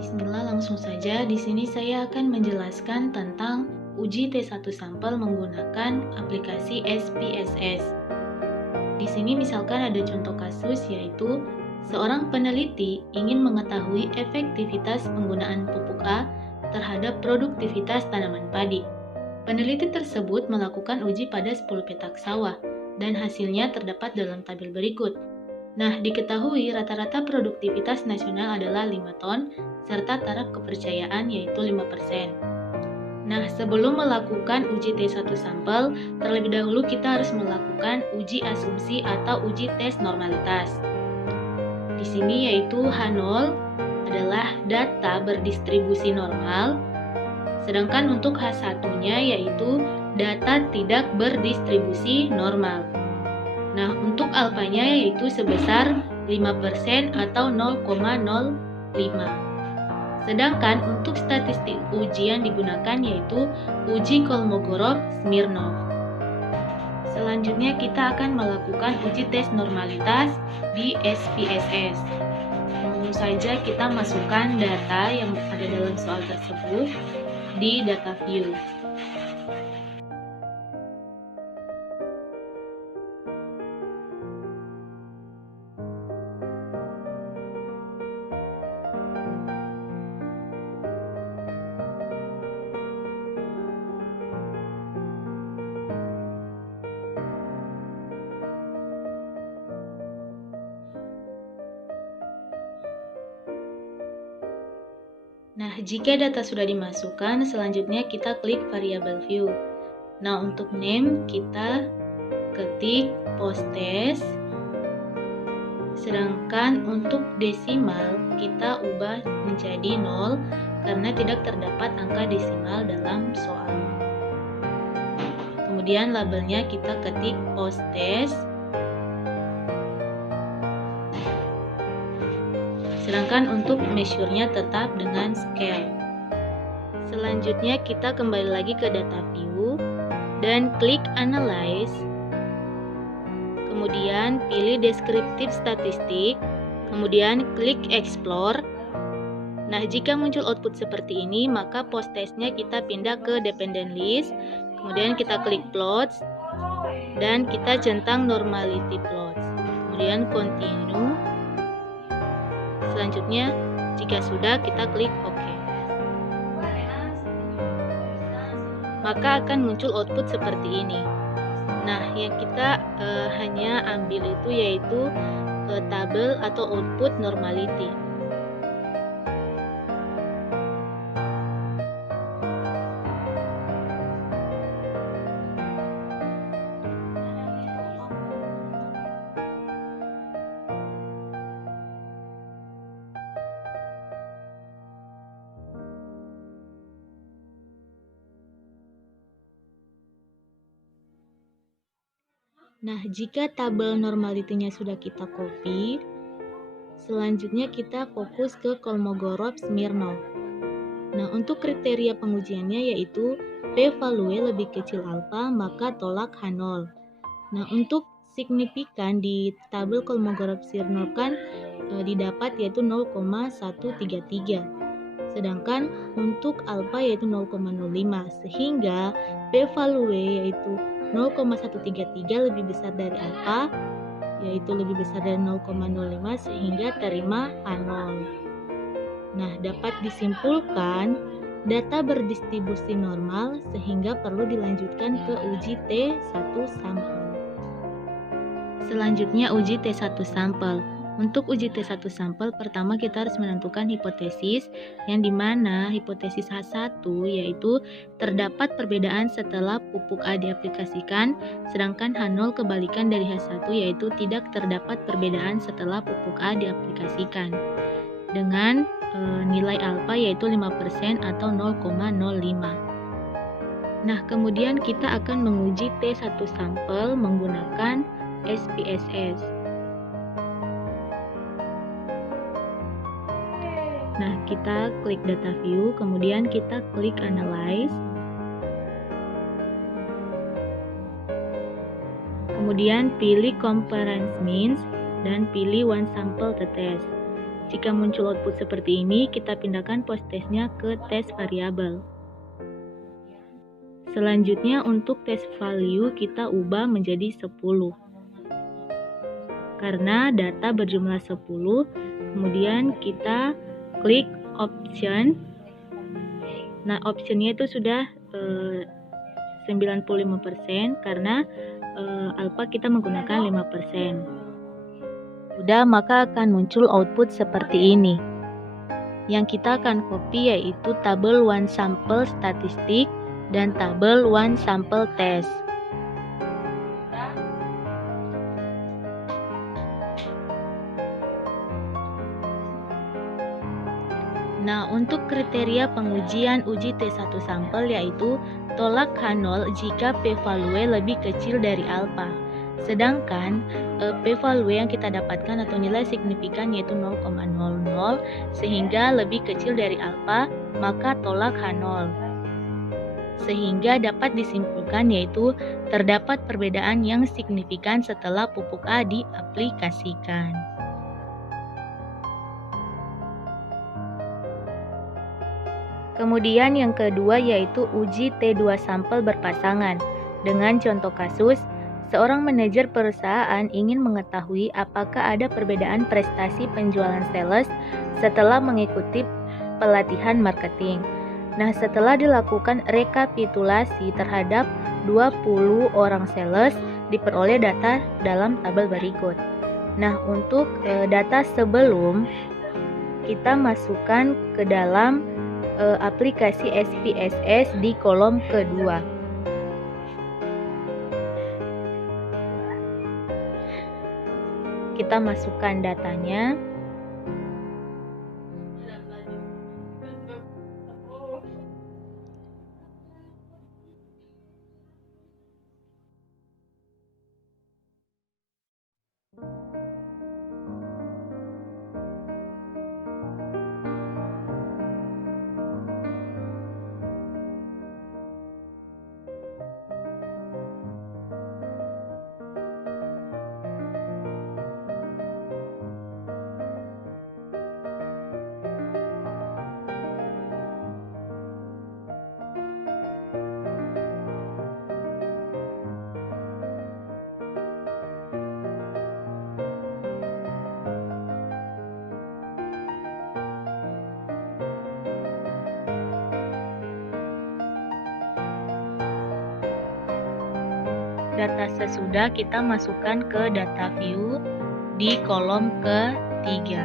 Bismillah, langsung saja. Di sini saya akan menjelaskan tentang uji T1 sampel menggunakan aplikasi SPSS. Di sini misalkan ada contoh kasus, yaitu seorang peneliti ingin mengetahui efektivitas penggunaan pupuk A terhadap produktivitas tanaman padi. Peneliti tersebut melakukan uji pada 10 petak sawah dan hasilnya terdapat dalam tabel berikut. Nah, diketahui rata-rata produktivitas nasional adalah 5 ton, serta taraf kepercayaan yaitu 5%. Nah, sebelum melakukan uji T1 sampel, terlebih dahulu kita harus melakukan uji asumsi atau uji tes normalitas. Di sini yaitu H0 adalah data berdistribusi normal, sedangkan untuk H1-nya yaitu data tidak berdistribusi normal. Nah, untuk alfanya yaitu sebesar 5% atau 0,05. Sedangkan untuk statistik uji yang digunakan yaitu uji Kolmogorov-Smirnov. Selanjutnya kita akan melakukan uji tes normalitas di SPSS. Langsung saja kita masukkan data yang ada dalam soal tersebut di data view. Nah, jika data sudah dimasukkan, selanjutnya kita klik variabel view. Nah, untuk name kita ketik posttest, sedangkan untuk desimal kita ubah menjadi 0 karena tidak terdapat angka desimal dalam soal. Kemudian labelnya kita ketik posttest, sedangkan untuk measure-nya tetap dengan scale. Selanjutnya kita kembali lagi ke data view dan klik analyze. Kemudian pilih deskriptif statistik, kemudian klik explore. Nah, jika muncul output seperti ini, maka posttest-nya kita pindah ke dependent list, kemudian kita klik plots dan kita centang normality plots. Kemudian continue. Selanjutnya, jika sudah, kita klik OK. Maka akan muncul output seperti ini. Nah, yang kita hanya ambil itu yaitu tabel atau output normality. Nah, jika tabel normality-nya sudah kita copy, selanjutnya kita fokus ke Kolmogorov-Smirnov. Nah, untuk kriteria pengujiannya yaitu p-value lebih kecil alfa, maka tolak H0. Nah, untuk signifikan di tabel Kolmogorov-Smirnov kan didapat yaitu 0,133. Sedangkan untuk alfa yaitu 0,05, sehingga p-value yaitu 0,133 lebih besar dari alfa, yaitu lebih besar dari 0,05, sehingga terima H0. Nah, dapat disimpulkan data berdistribusi normal sehingga perlu dilanjutkan ke uji T1 sampel. Selanjutnya uji T1 sampel. Untuk uji T1 sampel, pertama kita harus menentukan hipotesis, yang dimana hipotesis H1 yaitu terdapat perbedaan setelah pupuk A diaplikasikan, sedangkan H0 kebalikan dari H1 yaitu tidak terdapat perbedaan setelah pupuk A diaplikasikan, dengan nilai alfa yaitu 5% atau 0,05. Nah, kemudian kita akan menguji T1 sampel menggunakan SPSS. Nah, kita klik data view, kemudian kita klik analyze. Kemudian pilih comparison means dan pilih one sample to test. Jika muncul output seperti ini, kita pindahkan post testnya ke test variable. Selanjutnya untuk test value kita ubah menjadi 10. Karena data berjumlah 10, kemudian kita klik option. Nah, optionnya itu sudah 95% karena alpha kita menggunakan 5%. Sudah, maka akan muncul output seperti ini. Yang kita akan copy yaitu tabel one sample statistik dan tabel one sample test. Nah, untuk kriteria pengujian uji T1 sampel yaitu tolak H0 jika p-value lebih kecil dari alpha. Sedangkan p-value yang kita dapatkan atau nilai signifikan yaitu 0,00 sehingga lebih kecil dari alpha, maka tolak H0. Sehingga dapat disimpulkan yaitu terdapat perbedaan yang signifikan setelah pupuk A diaplikasikan. Kemudian yang kedua yaitu uji T2 sampel berpasangan. Dengan contoh kasus, seorang manajer perusahaan ingin mengetahui apakah ada perbedaan prestasi penjualan sales setelah mengikuti pelatihan marketing. Nah, setelah dilakukan rekapitulasi terhadap 20 orang sales, diperoleh data dalam tabel berikut. Nah, untuk data sebelum kita masukkan ke dalam aplikasi SPSS di kolom kedua. Kita masukkan datanya. Data sesudah kita masukkan ke data view di kolom ketiga.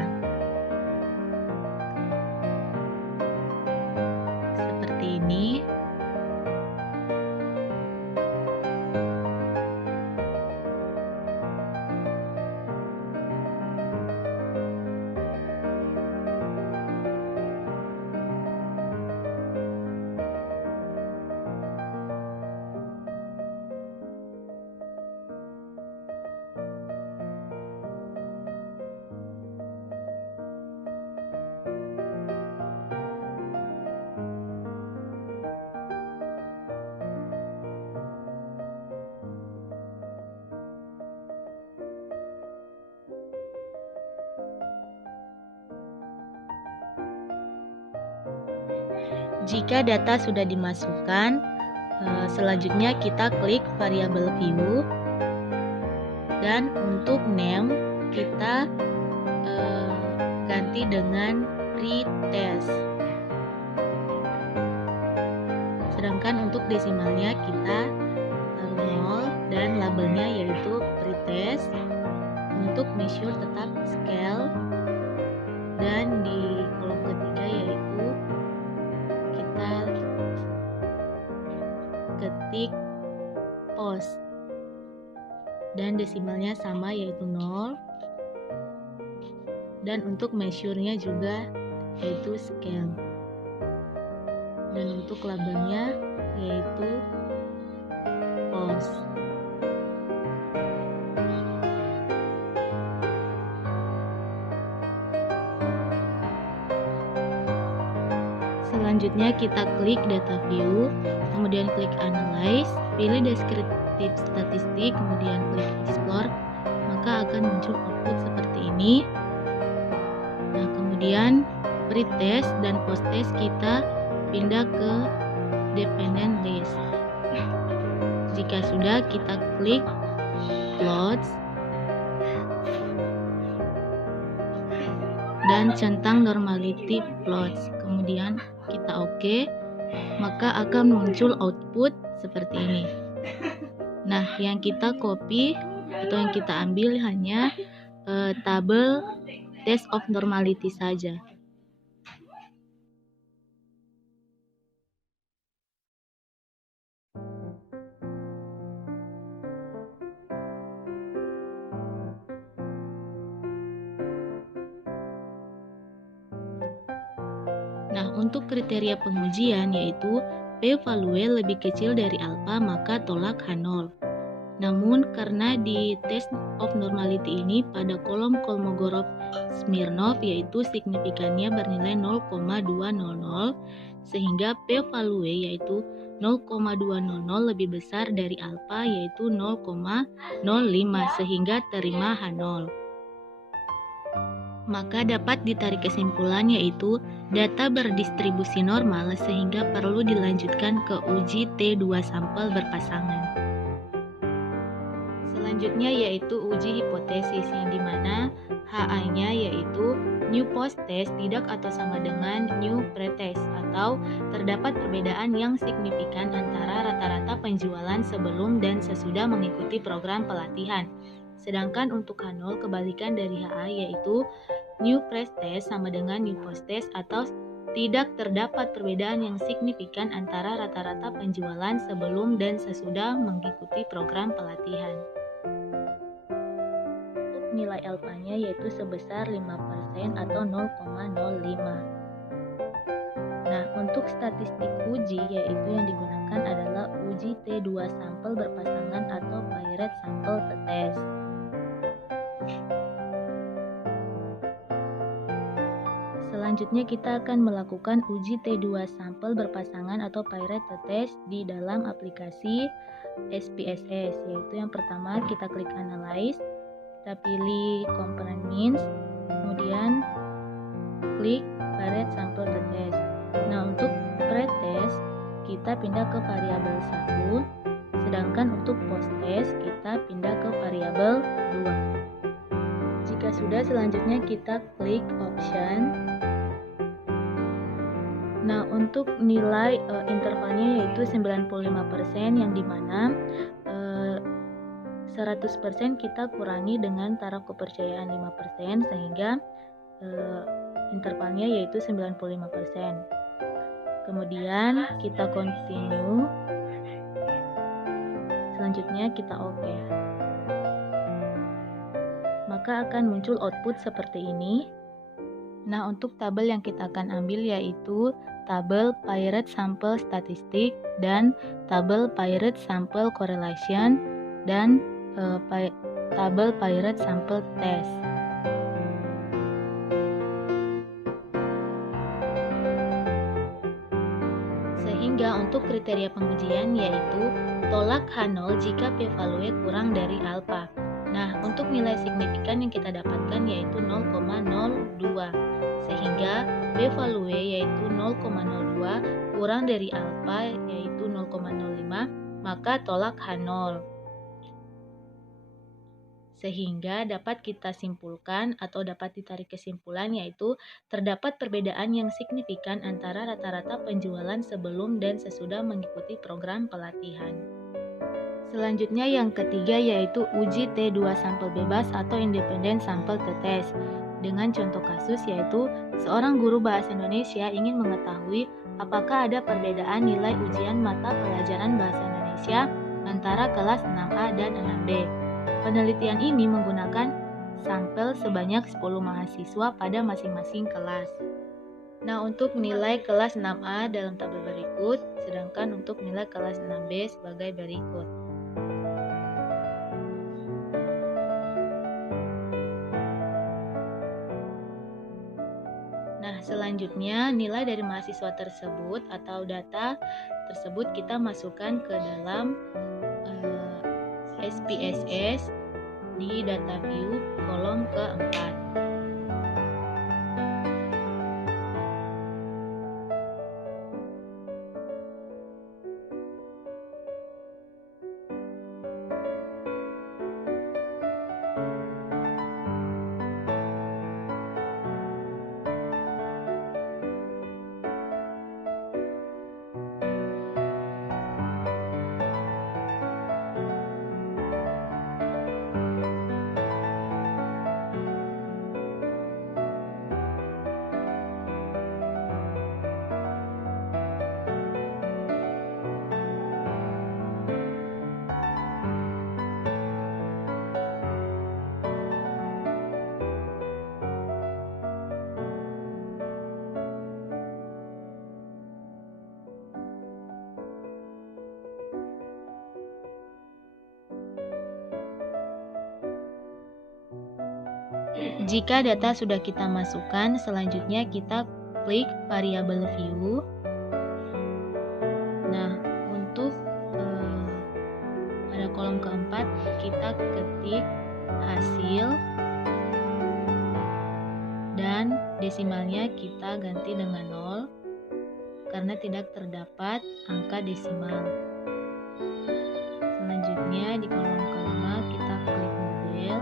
Seperti ini. Jika data sudah dimasukkan, selanjutnya kita klik variable view dan untuk name kita ganti dengan pretest. Sedangkan untuk desimalnya kita taruh 0 dan labelnya yaitu pretest. Untuk measure tetap scale dan di kolom ketiga yaitu kita ketik post dan desimalnya sama yaitu 0 dan untuk measure-nya juga yaitu scale dan untuk labelnya yaitu post. Selanjutnya kita klik data view, kemudian klik analyze, pilih deskriptif statistik, kemudian klik explore, maka akan muncul output seperti ini. Nah, kemudian pretest dan posttest kita pindah ke dependent list. Jika sudah, kita klik plots dan centang normality plots, kemudian kita OK, maka akan muncul output seperti ini. Nah, yang kita copy atau yang kita ambil hanya tabel test of normality saja. Nah, untuk kriteria pengujian yaitu p-value lebih kecil dari alfa, maka tolak H0. Namun, karena di test of normality ini pada kolom Kolmogorov-Smirnov yaitu signifikannya bernilai 0,200, sehingga p-value yaitu 0,200 lebih besar dari alfa yaitu 0,05, sehingga terima H0. Maka dapat ditarik kesimpulan yaitu data berdistribusi normal sehingga perlu dilanjutkan ke uji T2 sampel berpasangan. Selanjutnya yaitu uji hipotesis yang dimana HA-nya yaitu new post-test tidak atau sama dengan new pre-test atau terdapat perbedaan yang signifikan antara rata-rata penjualan sebelum dan sesudah mengikuti program pelatihan. Sedangkan untuk H0 kebalikan dari HA yaitu new pre-test sama dengan new post-test atau tidak terdapat perbedaan yang signifikan antara rata-rata penjualan sebelum dan sesudah mengikuti program pelatihan. Untuk nilai alfanya yaitu sebesar 5% atau 0,05. Nah, untuk statistik uji yaitu yang digunakan adalah uji T2 sampel berpasangan atau paired sample test. Selanjutnya kita akan melakukan uji T2 sampel berpasangan atau paired test di dalam aplikasi SPSS, yaitu yang pertama kita klik analyze, kita pilih component means, kemudian klik paired sample test. Nah, untuk pretest kita pindah ke variabel 1, sedangkan untuk posttest kita pindah ke variabel 2. Jika sudah, selanjutnya kita klik option. Nah, untuk nilai intervalnya yaitu 95%, yang dimana 100% kita kurangi dengan taraf kepercayaan 5%, sehingga intervalnya yaitu 95%. Kemudian kita continue. Selanjutnya kita OK. Maka akan muncul output seperti ini. Nah, untuk tabel yang kita akan ambil yaitu tabel paired sample statistik dan tabel paired sample correlation dan tabel paired sample test. Sehingga untuk kriteria pengujian yaitu tolak H0 jika p-value kurang dari alfa. Nah, untuk nilai signifikan yang kita dapatkan yaitu 0,02, sehingga p-value yaitu 0,02 kurang dari alfa yaitu 0,05, maka tolak H0. Sehingga dapat kita simpulkan atau dapat ditarik kesimpulan yaitu terdapat perbedaan yang signifikan antara rata-rata penjualan sebelum dan sesudah mengikuti program pelatihan. Selanjutnya yang ketiga yaitu uji T2 sampel bebas atau independent sample test. Dengan contoh kasus yaitu seorang guru bahasa Indonesia ingin mengetahui apakah ada perbedaan nilai ujian mata pelajaran bahasa Indonesia antara kelas 6A dan 6B. Penelitian ini menggunakan sampel sebanyak 10 mahasiswa pada masing-masing kelas. Nah, untuk nilai kelas 6A dalam tabel berikut, sedangkan untuk nilai kelas 6B sebagai berikut. Nah, selanjutnya nilai dari mahasiswa tersebut atau data tersebut kita masukkan ke dalam SPSS di data view kolom keempat. Jika data sudah kita masukkan, selanjutnya kita klik variabel view. Nah, untuk pada kolom keempat kita ketik hasil dan desimalnya kita ganti dengan 0 karena tidak terdapat angka desimal. Selanjutnya di kolom kelima kita klik model.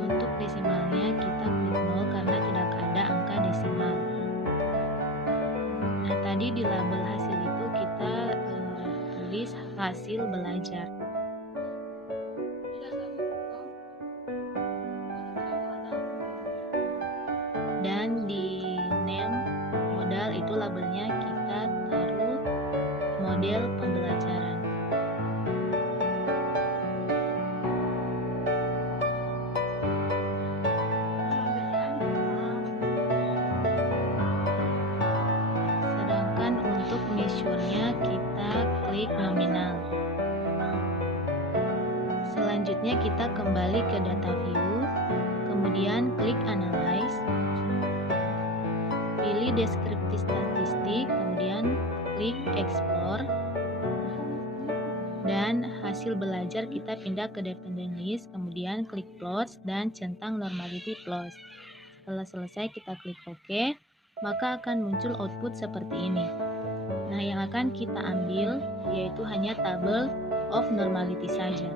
Untuk desimalnya kita klik 0 karena tidak ada angka desimal. Nah, tadi di label hasil itu kita tulis hasil belajar. Dan di name modal itu labelnya kita taruh model pembelajaran. Sedangkan untuk measure-nya kita klik nominal. Selanjutnya kita kembali ke data view, kemudian klik analyze. Pilih deskriptif statistik, kemudian klik explore, dan hasil belajar kita pindah ke dependent list, kemudian klik plots dan centang normality plots. Setelah selesai kita klik OK, maka akan muncul output seperti ini. Nah, yang akan kita ambil yaitu hanya table of normality saja.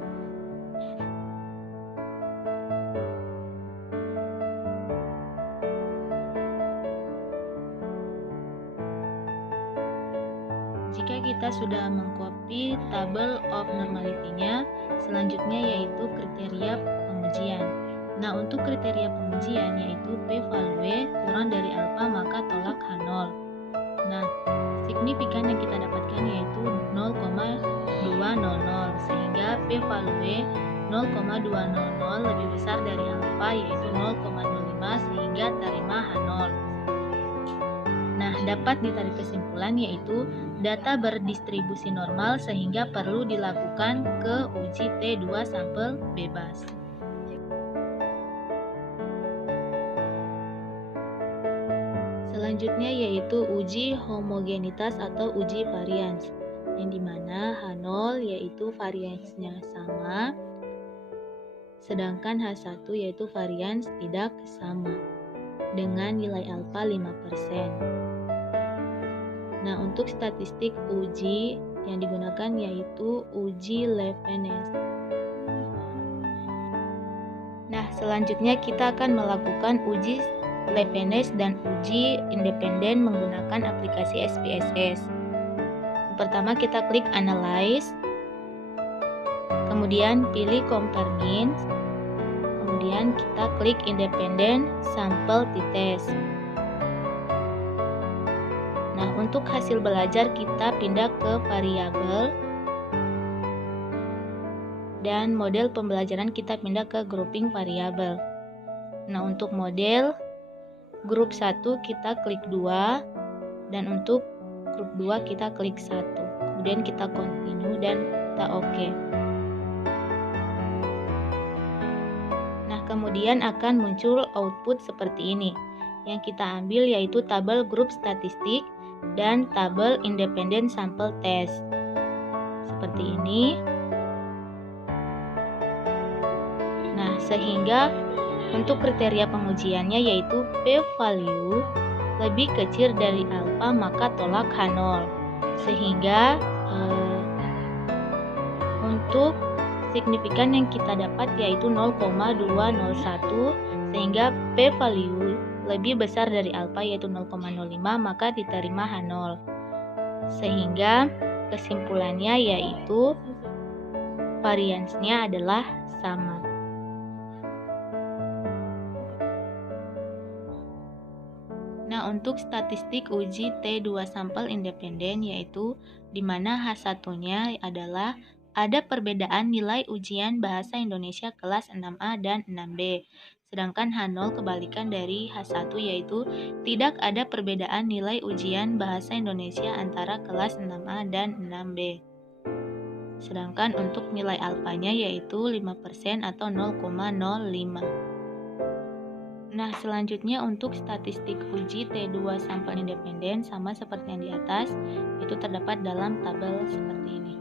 Jika kita sudah mengcopy table of normality-nya, selanjutnya yaitu kriteria pengujian. Nah, untuk kriteria pengujian yaitu p-value kurang dari alfa maka tolak H0. Nah, signifikan yang kita dapatkan yaitu 0,200 sehingga p-value 0,200 lebih besar dari alfa yaitu 0,05 sehingga terima H0. Nah, dapat ditarik kesimpulan yaitu data berdistribusi normal sehingga perlu dilakukan ke uji T2 sampel bebas. Selanjutnya yaitu uji homogenitas atau uji varians, yang dimana H0 yaitu variansnya sama, sedangkan H1 yaitu varians tidak sama dengan nilai alfa 5%. Nah, untuk statistik uji yang digunakan yaitu uji Levenes. Nah, selanjutnya kita akan melakukan uji Levenes dan uji independen menggunakan aplikasi SPSS. Pertama kita klik Analyze, kemudian pilih Compare Means, kemudian kita klik Independent Sample T-Test. Nah, untuk hasil belajar kita pindah ke variabel dan model pembelajaran kita pindah ke grouping variabel. Nah, untuk model grup 1 kita klik 2, Dan untuk grup 2 kita klik 1. Kemudian kita continue dan kita oke. Nah, kemudian akan muncul output seperti ini. Yang kita ambil yaitu tabel grup statistik dan tabel independen sampel test. Seperti ini. Nah, sehingga untuk kriteria pengujiannya yaitu p-value lebih kecil dari alfa maka tolak H0. Sehingga untuk signifikan yang kita dapat yaitu 0,201 sehingga p-value lebih besar dari alfa yaitu 0,05 maka diterima H0. Sehingga kesimpulannya yaitu variansnya adalah sama. Nah, untuk statistik uji T2 sampel independen yaitu di mana H1-nya adalah ada perbedaan nilai ujian bahasa Indonesia kelas 6A dan 6B. Sedangkan H0 kebalikan dari H1 yaitu tidak ada perbedaan nilai ujian bahasa Indonesia antara kelas 6A dan 6B. Sedangkan untuk nilai alfanya yaitu 5% atau 0,05. Nah, selanjutnya untuk statistik uji T2 sampel independen sama seperti yang di atas, itu terdapat dalam tabel seperti ini.